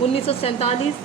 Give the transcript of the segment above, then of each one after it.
1947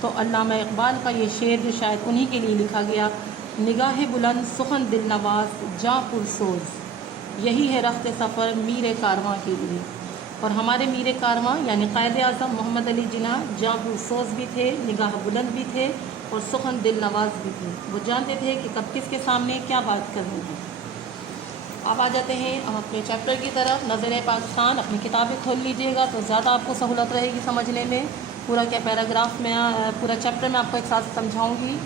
تو علامہ اقبال کا یہ شعر جو شاید انہی کے لیے لکھا گیا، نگاہ بلند سخن دل نواز جاں پرسوز، یہی ہے رخت سفر میر کارواں کے لیے۔ اور ہمارے میر کارواں یعنی قائد اعظم محمد علی جناح جاں پرسوز بھی تھے، نگاہ بلند بھی تھے اور سخن دل نواز بھی تھے۔ وہ جانتے تھے کہ کب کس کے سامنے کیا بات کرنی ہے۔ اب آ جاتے ہیں ہم اپنے چیپٹر کی طرف، نظریہ پاکستان۔ اپنی کتابیں کھول لیجئے گا تو زیادہ آپ کو سہولت رہے گی سمجھنے میں۔ پورا کیا پیراگراف میں پورا چیپٹر میں آپ کو ایک ساتھ سمجھاؤں گی۔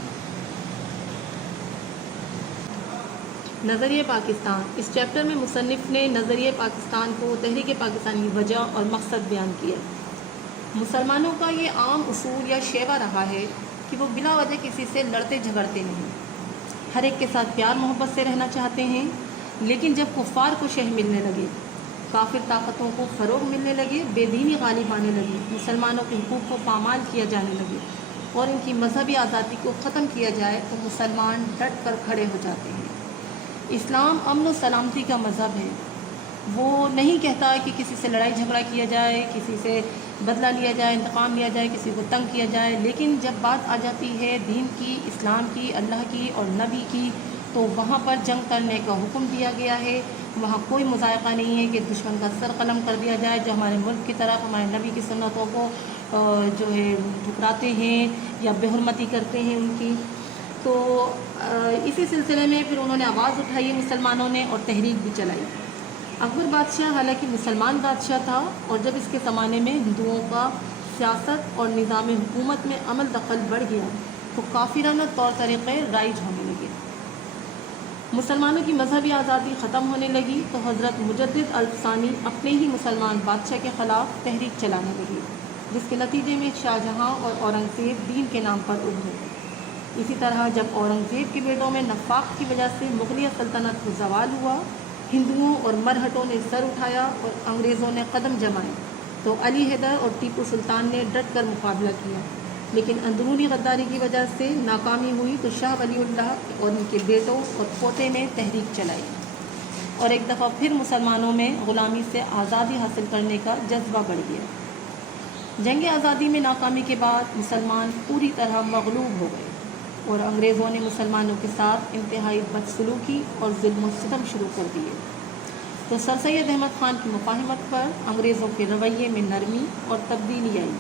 نظریہ پاکستان، اس چیپٹر میں مصنف نے نظریہ پاکستان کو تحریک پاکستان کی وجہ اور مقصد بیان کیا۔ مسلمانوں کا یہ عام اصول یا شیوہ رہا ہے کہ وہ بلا وجہ کسی سے لڑتے جھگڑتے نہیں، ہر ایک کے ساتھ پیار محبت سے رہنا چاہتے ہیں۔ لیکن جب کفار کو شہ ملنے لگے، کافر طاقتوں کو فروغ ملنے لگے، بے دینی غالب آنے لگی، مسلمانوں کے حقوق کو پامال کیا جانے لگے اور ان کی مذہبی آزادی کو ختم کیا جائے تو مسلمان ڈٹ کر کھڑے ہو جاتے ہیں۔ اسلام امن و سلامتی کا مذہب ہے۔ وہ نہیں کہتا کہ کسی سے لڑائی جھگڑا کیا جائے، کسی سے بدلہ لیا جائے، انتقام لیا جائے، کسی کو تنگ کیا جائے، لیکن جب بات آ جاتی ہے دین کی، اسلام کی، اللہ کی اور نبی کی، تو وہاں پر جنگ کرنے کا حکم دیا گیا ہے۔ وہاں کوئی مذائقہ نہیں ہے کہ دشمن کا سر قلم کر دیا جائے، جو ہمارے ملک کی طرف ہمارے نبی کی سنتوں کو جو ہے ٹھکراتے ہیں یا بے حرمتی کرتے ہیں ان کی۔ تو اسی سلسلے میں پھر انہوں نے آواز اٹھائی مسلمانوں نے اور تحریک بھی چلائی۔ اکبر بادشاہ حالانکہ مسلمان بادشاہ تھا، اور جب اس کے زمانے میں ہندوؤں کا سیاست اور نظام حکومت میں عمل دخل بڑھ گیا تو کافرانہ طور طریقے رائج ہونے لگے، مسلمانوں کی مذہبی آزادی ختم ہونے لگی، تو حضرت مجدد الثانی اپنے ہی مسلمان بادشاہ کے خلاف تحریک چلانے لگی، جس کے نتیجے میں شاہ جہاں اور اورنگزیب دین کے نام پر ابھرے۔ اسی طرح جب اورنگزیب کے بیٹوں میں نفاق کی وجہ سے مغلیہ سلطنت کو زوال ہوا، ہندوؤں اور مرہٹوں نے سر اٹھایا اور انگریزوں نے قدم جمائے، تو علی حیدر اور ٹیپو سلطان نے ڈٹ کر مقابلہ کیا، لیکن اندرونی غداری کی وجہ سے ناکامی ہوئی تو شاہ ولی اللہ اور ان کے بیٹوں اور پوتے نے تحریک چلائی اور ایک دفعہ پھر مسلمانوں میں غلامی سے آزادی حاصل کرنے کا جذبہ بڑھ گیا۔ جنگ آزادی میں ناکامی کے بعد مسلمان پوری طرح مغلوب ہو گئے اور انگریزوں نے مسلمانوں کے ساتھ انتہائی بدسلوکی اور ظلم و ستم شروع کر دیے، تو سر سید احمد خان کی مفاہمت پر انگریزوں کے رویے میں نرمی اور تبدیلی آئی۔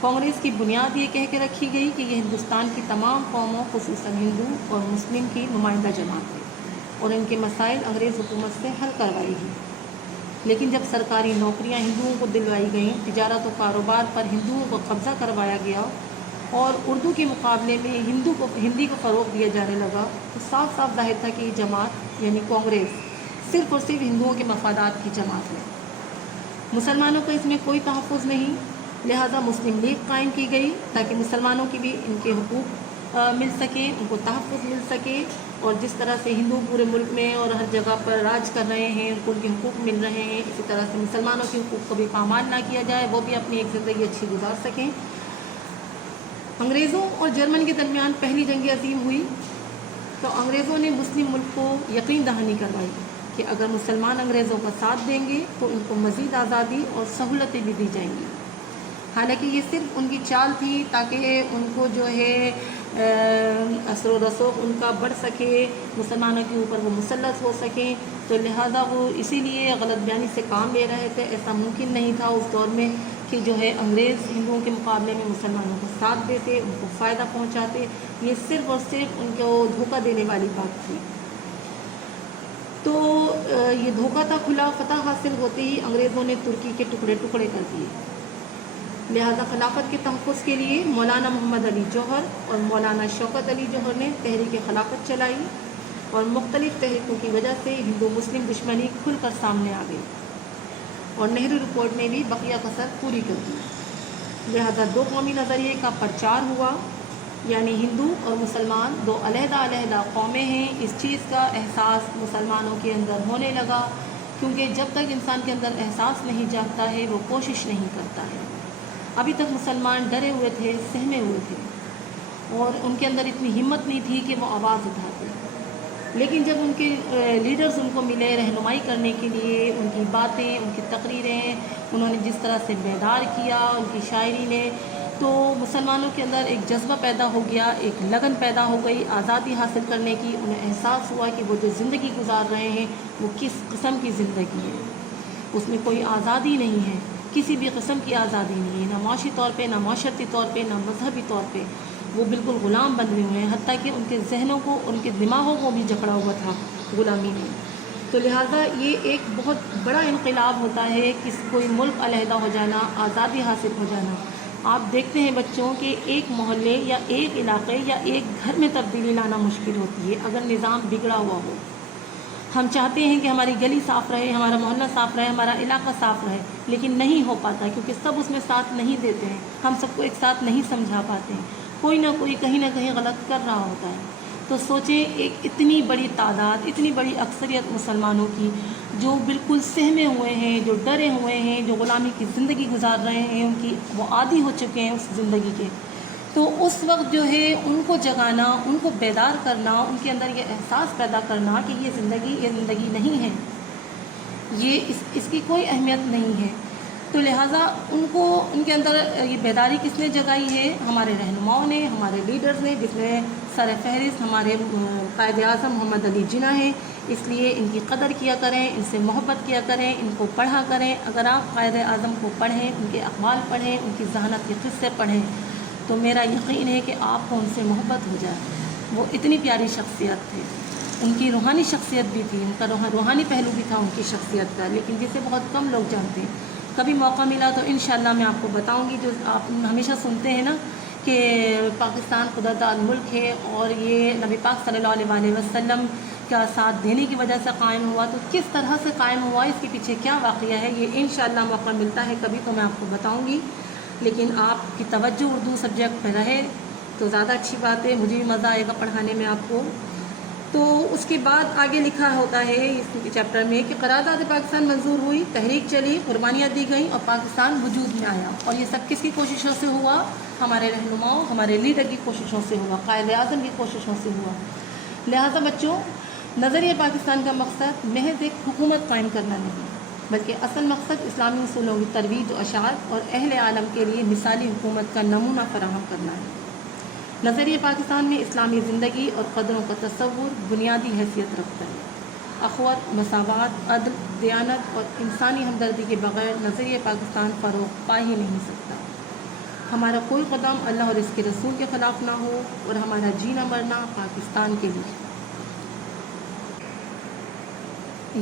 کانگریس کی بنیاد یہ کہہ کے رکھی گئی کہ یہ ہندوستان کی تمام قوموں خصوصاً ہندو اور مسلم کی نمائندہ جماعت ہے اور ان کے مسائل انگریز حکومت سے حل کروائے گی۔ لیکن جب سرکاری نوکریاں ہندوؤں کو دلوائی گئیں، تجارت و کاروبار پر ہندوؤں کو قبضہ کروایا گیا اور اردو کے مقابلے میں ہندی کو فروغ دیا جانے لگا، تو صاف صاف ظاہر تھا کہ یہ جماعت یعنی کانگریس صرف اور صرف ہندوؤں کے مفادات کی جماعت ہے، مسلمانوں کا اس میں کوئی تحفظ نہیں۔ لہذا مسلم لیگ قائم کی گئی تاکہ مسلمانوں کی بھی ان کے حقوق مل سکیں، ان کو تحفظ مل سکے، اور جس طرح سے ہندو پورے ملک میں اور ہر جگہ پر راج کر رہے ہیں، ان کو ان کے حقوق مل رہے ہیں، اسی طرح سے مسلمانوں کے حقوق کو بھی پامال نہ کیا جائے، وہ بھی اپنی ایک زندگی اچھی گزار سکیں۔ انگریزوں اور جرمن کے درمیان پہلی جنگ عظیم ہوئی تو انگریزوں نے مسلم ملک کو یقین دہانی کروائی کہ اگر مسلمان انگریزوں کا ساتھ دیں گے تو ان کو مزید آزادی اور سہولتیں بھی دی جائیں گی۔ حالانکہ یہ صرف ان کی چال تھی تاکہ ان کو جو ہے اثر و رسوخ ان کا بڑھ سکے، مسلمانوں کے اوپر وہ مسلط ہو سکیں، تو لہٰذا وہ اسی لیے غلط بیانی سے کام لے رہے تھے۔ ایسا ممکن نہیں تھا اس دور میں کہ جو ہے انگریز ہندوؤں کے مقابلے میں مسلمانوں کو ساتھ دیتے، ان کو فائدہ پہنچاتے، یہ صرف اور صرف ان کو دھوکہ دینے والی بات تھی۔ تو یہ دھوکہ تھا کھلا، فتح حاصل ہوتے ہی انگریزوں نے ترکی کے ٹکڑے ٹکڑے کر دیے۔ لہذا خلافت کے تحفظ کے لیے مولانا محمد علی جوہر اور مولانا شوکت علی جوہر نے تحریک خلافت چلائی، اور مختلف تحریکوں کی وجہ سے ہندو مسلم دشمنی کھل کر سامنے آ گئی اور نہرو رپورٹ نے بھی بقیہ کسر پوری کر دی۔ لہذا دو قومی نظریے کا پرچار ہوا، یعنی ہندو اور مسلمان دو علیحدہ علیحدہ قومیں ہیں، اس چیز کا احساس مسلمانوں کے اندر ہونے لگا، کیونکہ جب تک انسان کے اندر احساس نہیں جاگتا ہے وہ کوشش نہیں کرتا ہے۔ ابھی تک مسلمان ڈرے ہوئے تھے، سہمے ہوئے تھے، اور ان کے اندر اتنی ہمت نہیں تھی کہ وہ آواز اٹھاتے، لیکن جب ان کے لیڈرز ان کو ملے رہنمائی کرنے کے لیے، ان کی باتیں، ان کی تقریریں، انہوں نے جس طرح سے بیدار کیا، ان کی شاعری نے تو مسلمانوں کے اندر ایک جذبہ پیدا ہو گیا، ایک لگن پیدا ہو گئی آزادی حاصل کرنے کی. انہیں احساس ہوا کہ وہ جو زندگی گزار رہے ہیں وہ کس قسم کی زندگی ہے، اس میں کوئی آزادی نہیں ہے، کسی بھی قسم کی آزادی نہیں ہے، نہ معاشی طور پہ، نہ معاشرتی طور پہ، نہ مذہبی طور پہ. وہ بالکل غلام بن ہوئے ہیں، حتیٰ کہ ان کے ذہنوں کو، ان کے دماغوں کو بھی جکڑا ہوا تھا غلامی میں. تو لہٰذا یہ ایک بہت بڑا انقلاب ہوتا ہے کہ کوئی ملک علیحدہ ہو جانا، آزادی حاصل ہو جانا. آپ دیکھتے ہیں بچوں کہ ایک محلے یا ایک علاقے یا ایک گھر میں تبدیلی لانا مشکل ہوتی ہے اگر نظام بگڑا ہوا ہو. ہم چاہتے ہیں کہ ہماری گلی صاف رہے، ہمارا محلہ صاف رہے، ہمارا علاقہ صاف رہے، لیکن نہیں ہو پاتا کیونکہ سب اس میں ساتھ نہیں دیتے ہیں، ہم سب کو ایک ساتھ نہیں سمجھا پاتے ہیں، کوئی نہ کوئی کہیں نہ کہیں غلط کر رہا ہوتا ہے. تو سوچیں ایک اتنی بڑی تعداد، اتنی بڑی اکثریت مسلمانوں کی جو بالکل سہمے ہوئے ہیں، جو ڈرے ہوئے ہیں، جو غلامی کی زندگی گزار رہے ہیں، ان کی وہ عادی ہو چکے ہیں اس زندگی کے. تو اس وقت جو ہے ان کو جگانا، ان کو بیدار کرنا، ان کے اندر یہ احساس پیدا کرنا کہ یہ زندگی نہیں ہے، یہ اس کی کوئی اہمیت نہیں ہے. تو لہٰذا ان کے اندر یہ بیداری کس نے جگائی ہے؟ ہمارے رہنماؤں نے، ہمارے لیڈرز نے، جس میں سر فہرست ہمارے قائد اعظم محمد علی جناح ہیں. اس لیے ان کی قدر کیا کریں، ان سے محبت کیا کریں، ان کو پڑھا کریں. اگر آپ قائد اعظم کو پڑھیں، ان کے اقوال پڑھیں، ان کی ذہانت کے قصے پڑھیں، تو میرا یقین ہے کہ آپ کو ان سے محبت ہو جائے. وہ اتنی پیاری شخصیت تھے، ان کی روحانی شخصیت بھی تھی، ان کا روحانی پہلو بھی تھا ان کی شخصیت کا، لیکن جسے بہت کم لوگ جانتے ہیں. کبھی موقع ملا تو انشاءاللہ میں آپ کو بتاؤں گی. جو آپ ہمیشہ سنتے ہیں نا کہ پاکستان خدا داد ملک ہے اور یہ نبی پاک صلی اللہ علیہ وسلم کا ساتھ دینے کی وجہ سے قائم ہوا، تو کس طرح سے قائم ہوا، اس کے پیچھے کیا واقعہ ہے، یہ انشاءاللہ موقع ملتا ہے کبھی تو میں آپ کو بتاؤں گی. لیکن آپ کی توجہ اردو سبجیکٹ پہ رہے تو زیادہ اچھی بات ہے، مجھے بھی مزہ آئے گا پڑھانے میں آپ کو. تو اس کے بعد آگے لکھا ہوتا ہے اس چیپٹر میں کہ قرارداد پاکستان منظور ہوئی، تحریک چلی، قربانیاں دی گئیں اور پاکستان وجود میں آیا. اور یہ سب کس کی کوششوں سے ہوا؟ ہمارے رہنماؤں، ہمارے لیڈر کی کوششوں سے ہوا، قائد اعظم کی کوششوں سے ہوا. لہٰذا بچوں، نظریہ پاکستان کا مقصد محض ایک حکومت قائم کرنا نہیں، بلکہ اصل مقصد اسلامی اصولوں کی ترویج و اشاعت اور اہل عالم کے لیے مثالی حکومت کا نمونہ فراہم کرنا ہے. نظریہ پاکستان میں اسلامی زندگی اور قدروں کا تصور بنیادی حیثیت رکھتا ہے. اخوت، مساوات، عدل، دیانت اور انسانی ہمدردی کے بغیر نظریہ پاکستان فروغ پا ہی نہیں سکتا. ہمارا کوئی قدم اللہ اور اس کے رسول کے خلاف نہ ہو اور ہمارا جینا مرنا پاکستان کے لیے.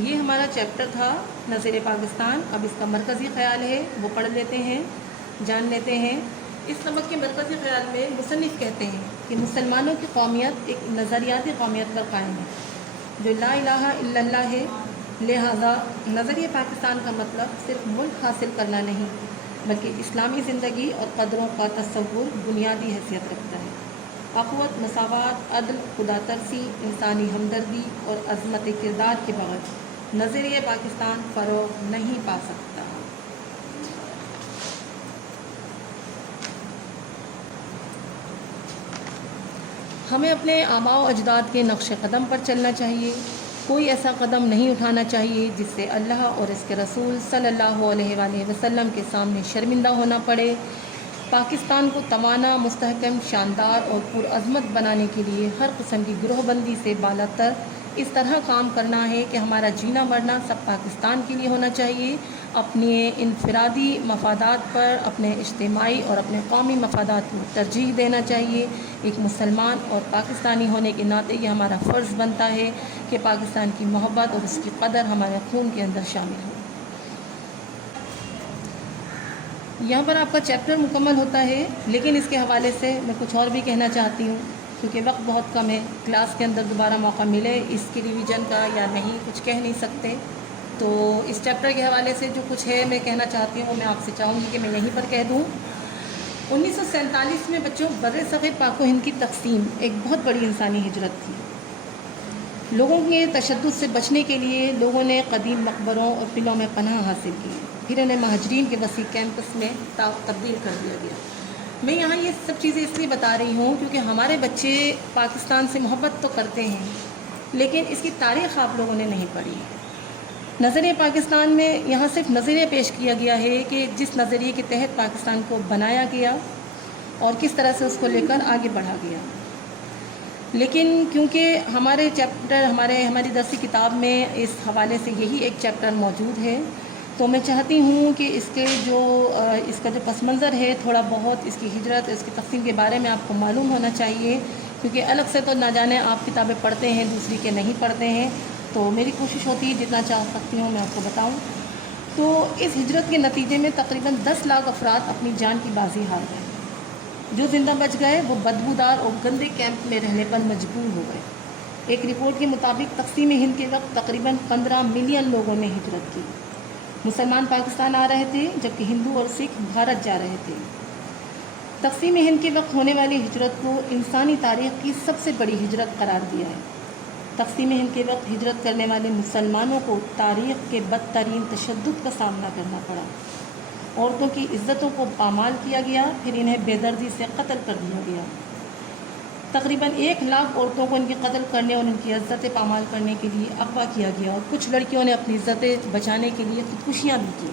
یہ ہمارا چیپٹر تھا نظریہ پاکستان. اب اس کا مرکزی خیال ہے وہ پڑھ لیتے ہیں، جان لیتے ہیں. اس سبق کے مرکزی خیال میں مصنف کہتے ہیں کہ مسلمانوں کی قومیت ایک نظریاتی قومیت پر قائم ہے جو لا الہ الا اللہ ہے. لہذا نظریہ پاکستان کا مطلب صرف ملک حاصل کرنا نہیں، بلکہ اسلامی زندگی اور قدروں کا تصور بنیادی حیثیت رکھتا ہے. اخوت، مساوات، عدل، خدا ترسی، انسانی ہمدردی اور عظمت کردار کے بغیر نظریہ پاکستان فروغ نہیں پا سکتا. ہمیں اپنے آباء و اجداد کے نقش قدم پر چلنا چاہیے. کوئی ایسا قدم نہیں اٹھانا چاہیے جس سے اللہ اور اس کے رسول صلی اللہ علیہ وآلہ وسلم کے سامنے شرمندہ ہونا پڑے. پاکستان کو توانا، مستحکم، شاندار اور پرعظمت بنانے کے لیے ہر قسم کی گروہ بندی سے بالا تر اس طرح کام کرنا ہے کہ ہمارا جینا مرنا سب پاکستان کے لیے ہونا چاہیے. اپنے انفرادی مفادات پر اپنے اجتماعی اور اپنے قومی مفادات کو ترجیح دینا چاہیے. ایک مسلمان اور پاکستانی ہونے کے ناطے یہ ہمارا فرض بنتا ہے کہ پاکستان کی محبت اور اس کی قدر ہمارے خون کے اندر شامل ہو. یہاں پر آپ کا چیپٹر مکمل ہوتا ہے، لیکن اس کے حوالے سے میں کچھ اور بھی کہنا چاہتی ہوں کیونکہ وقت بہت کم ہے. کلاس کے اندر دوبارہ موقع ملے اس کی ریویژن کا یا نہیں کچھ کہہ نہیں سکتے. تو اس چیپٹر کے حوالے سے جو کچھ ہے میں کہنا چاہتی ہوں وہ میں آپ سے چاہوں گی کہ میں یہیں پر کہہ دوں. 1947 میں بچوں بر صغیر پاک و ہند کی تقسیم ایک بہت بڑی انسانی ہجرت تھی. لوگوں کے تشدد سے بچنے کے لیے لوگوں نے قدیم مقبروں اور قلعوں میں پناہ حاصل کی، پھر انہیں مہاجرین کے وسیع کیمپس میں تبدیل کر دیا گیا. میں یہاں یہ سب چیزیں اس لیے بتا رہی ہوں کیونکہ ہمارے بچے پاکستان سے محبت تو کرتے ہیں لیکن اس کی تاریخ آپ لوگوں نے نہیں پڑھی. نظریہ پاکستان میں یہاں صرف نظریہ پیش کیا گیا ہے کہ جس نظریے کے تحت پاکستان کو بنایا گیا اور کس طرح سے اس کو لے کر آگے بڑھا گیا. لیکن کیونکہ ہمارے چیپٹر ہماری درسی کتاب میں اس حوالے سے یہی ایک چیپٹر موجود ہے، تو میں چاہتی ہوں کہ اس کا جو پس منظر ہے تھوڑا بہت اس کی ہجرت، اس کی تقسیم کے بارے میں آپ کو معلوم ہونا چاہیے، کیونکہ الگ سے تو نہ جانے آپ کتابیں پڑھتے ہیں دوسری کے نہیں پڑھتے ہیں. تو میری کوشش ہوتی ہے جتنا چاہ سکتی ہوں میں آپ کو بتاؤں. تو اس ہجرت کے نتیجے میں تقریباً 10 لاکھ افراد اپنی جان کی بازی ہار گئے. جو زندہ بچ گئے وہ بدبودار اور گندے کیمپ میں رہنے پر مجبور ہو گئے. ایک رپورٹ کے مطابق تقسیم ہند کے وقت تقریباً 15 ملین لوگوں نے ہجرت کی. مسلمان پاکستان آ رہے تھے جبکہ ہندو اور سکھ بھارت جا رہے تھے. تقسیم ہند کے وقت ہونے والی ہجرت کو انسانی تاریخ کی سب سے بڑی ہجرت قرار دیا ہے. تقسیم ہند کے وقت ہجرت کرنے والے مسلمانوں کو تاریخ کے بدترین تشدد کا سامنا کرنا پڑا. عورتوں کی عزتوں کو پامال کیا گیا، پھر انہیں بے دردی سے قتل کر دیا گیا. تقریباً 1 لاکھ عورتوں کو ان کی قتل کرنے اور ان کی عزتیں پامال کرنے کے لیے اغوا کیا گیا، اور کچھ لڑکیوں نے اپنی عزتیں بچانے کے لیے خودکشیاں بھی کی.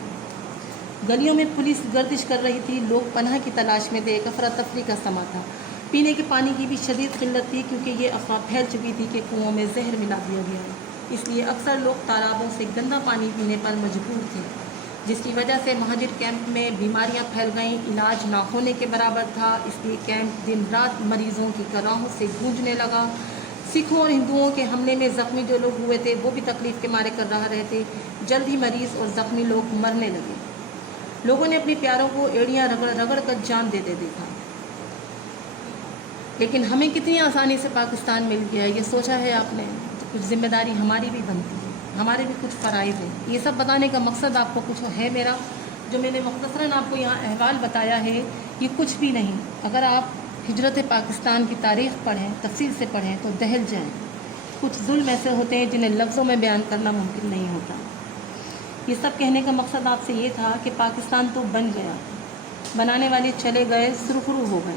گلیوں میں پولیس گردش کر رہی تھی، لوگ پناہ کی تلاش میں تھے، ایک افراتفری کا سما تھا. پینے کے پانی کی بھی شدید قلت تھی کیونکہ یہ افواہ پھیل چکی تھی کہ کنوؤں میں زہر ملا دیا گیا ہے. اس لیے اکثر لوگ تالابوں سے گندا پانی پینے پر مجبور تھے، جس کی وجہ سے مہاجر کیمپ میں بیماریاں پھیل گئیں. علاج نہ ہونے کے برابر تھا، اس لیے کیمپ دن رات مریضوں کی کراہوں سے گونجنے لگا. سکھوں اور ہندوؤں کے حملے میں زخمی جو لوگ ہوئے تھے وہ بھی تکلیف کے مارے کر رہے تھے. جلد ہی مریض اور زخمی لوگ مرنے لگے. لوگوں نے اپنے پیاروں کو ایڑیاں رگڑ رگڑ کر جان دیتے دیکھا. لیکن ہمیں کتنی آسانی سے پاکستان مل گیا ہے، یہ سوچا ہے آپ نے؟ کچھ ذمہ داری ہماری بھی بنتی ہے، ہمارے بھی کچھ فرائض ہیں. یہ سب بتانے کا مقصد آپ کو کچھ ہے میرا، جو میں نے مختصراً آپ کو یہاں احوال بتایا ہے یہ کچھ بھی نہیں. اگر آپ ہجرت پاکستان کی تاریخ پڑھیں، تفصیل سے پڑھیں تو دہل جائیں. کچھ ظلم ایسے ہوتے ہیں جنہیں لفظوں میں بیان کرنا ممکن نہیں ہوتا. یہ سب کہنے کا مقصد آپ سے یہ تھا کہ پاکستان تو بن گیا، بنانے والے چلے گئے، سرخرو ہو گئے،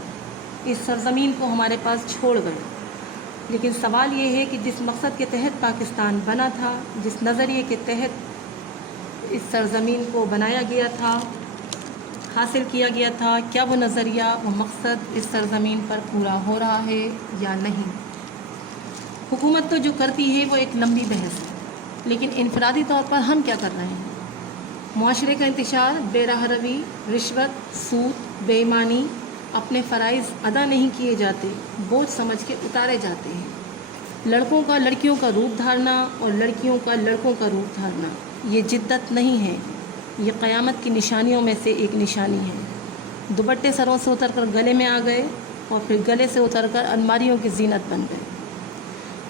اس سرزمین کو ہمارے پاس چھوڑ گئے. لیکن سوال یہ ہے کہ جس مقصد کے تحت پاکستان بنا تھا، جس نظریے کے تحت اس سرزمین کو بنایا گیا تھا، حاصل کیا گیا تھا، کیا وہ نظریہ، وہ مقصد اس سرزمین پر پورا ہو رہا ہے یا نہیں؟ حکومت تو جو کرتی ہے وہ ایک لمبی بحث ہے، لیکن انفرادی طور پر ہم کیا کر رہے ہیں؟ معاشرے کا انتشار، بے راہ روی، رشوت، سود، بے ایمانی، اپنے فرائض ادا نہیں کیے جاتے، بوجھ سمجھ کے اتارے جاتے ہیں. لڑکوں کا لڑکیوں کا روپ دھارنا اور لڑکیوں کا لڑکوں کا روپ دھارنا یہ جدت نہیں ہے، یہ قیامت کی نشانیوں میں سے ایک نشانی ہے. دوپٹے سروں سے اتر کر گلے میں آ گئے اور پھر گلے سے اتر کر الماریوں کی زینت بن گئے.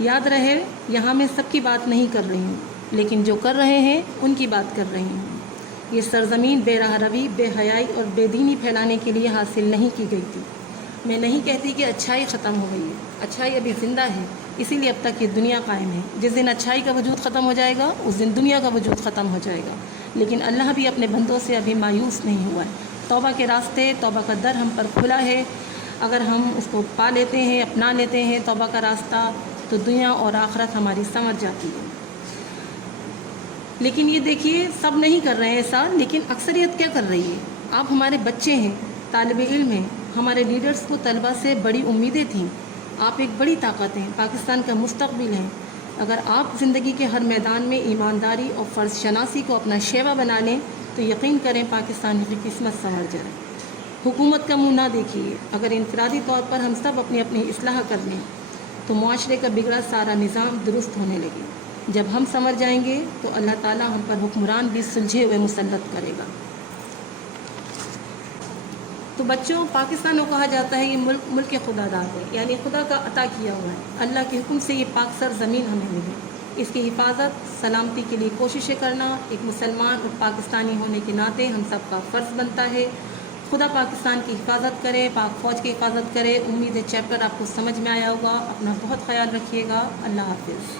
یاد رہے، یہاں میں سب کی بات نہیں کر رہی ہوں، لیکن جو کر رہے ہیں ان کی بات کر رہی ہوں. یہ سرزمین بے راہ روی، بے حیائی اور بے دینی پھیلانے کے لیے حاصل نہیں کی گئی تھی. میں نہیں کہتی کہ اچھائی ختم ہو گئی ہے، اچھائی ابھی زندہ ہے، اسی لیے اب تک یہ دنیا قائم ہے. جس دن اچھائی کا وجود ختم ہو جائے گا اس دن دنیا کا وجود ختم ہو جائے گا. لیکن اللہ بھی اپنے بندوں سے ابھی مایوس نہیں ہوا ہے. توبہ کے راستے، توبہ کا در ہم پر کھلا ہے. اگر ہم اس کو پا لیتے ہیں، اپنا لیتے ہیں توبہ کا راستہ، تو دنیا اور آخرت ہماری سمجھ جاتی ہے. لیکن یہ دیکھیے سب نہیں کر رہے ہیں ایسا، لیکن اکثریت کیا کر رہی ہے؟ آپ ہمارے بچے ہیں، طالب علم ہیں، ہمارے لیڈرز کو طلبہ سے بڑی امیدیں تھیں. آپ ایک بڑی طاقت ہیں، پاکستان کا مستقبل ہیں. اگر آپ زندگی کے ہر میدان میں ایمانداری اور فرض شناسی کو اپنا شیوا بنا لیں تو یقین کریں پاکستان کی قسمت سنور جائے. حکومت کا منہ نہ دیکھیے. اگر انفرادی طور پر ہم سب اپنی اپنی اصلاح کر لیں تو معاشرے کا بگڑا سارا نظام درست ہونے لگے. جب ہم سنور جائیں گے تو اللہ تعالیٰ ہم پر حکمران بھی سلجھے ہوئے مسلط کرے گا. تو بچوں، پاکستان کو کہا جاتا ہے یہ ملک خدا داد ہے، یعنی خدا کا عطا کیا ہوا ہے. اللہ کے حکم سے یہ پاک سر زمین ہمیں ملی. اس کی حفاظت، سلامتی کے لیے کوششیں کرنا ایک مسلمان اور پاکستانی ہونے کے ناطے ہم سب کا فرض بنتا ہے. خدا پاکستان کی حفاظت کرے، پاک فوج کی حفاظت کرے. امید ہے چیپٹر آپ کو سمجھ میں آیا ہوگا. اپنا بہت خیال رکھیے گا. اللہ حافظ.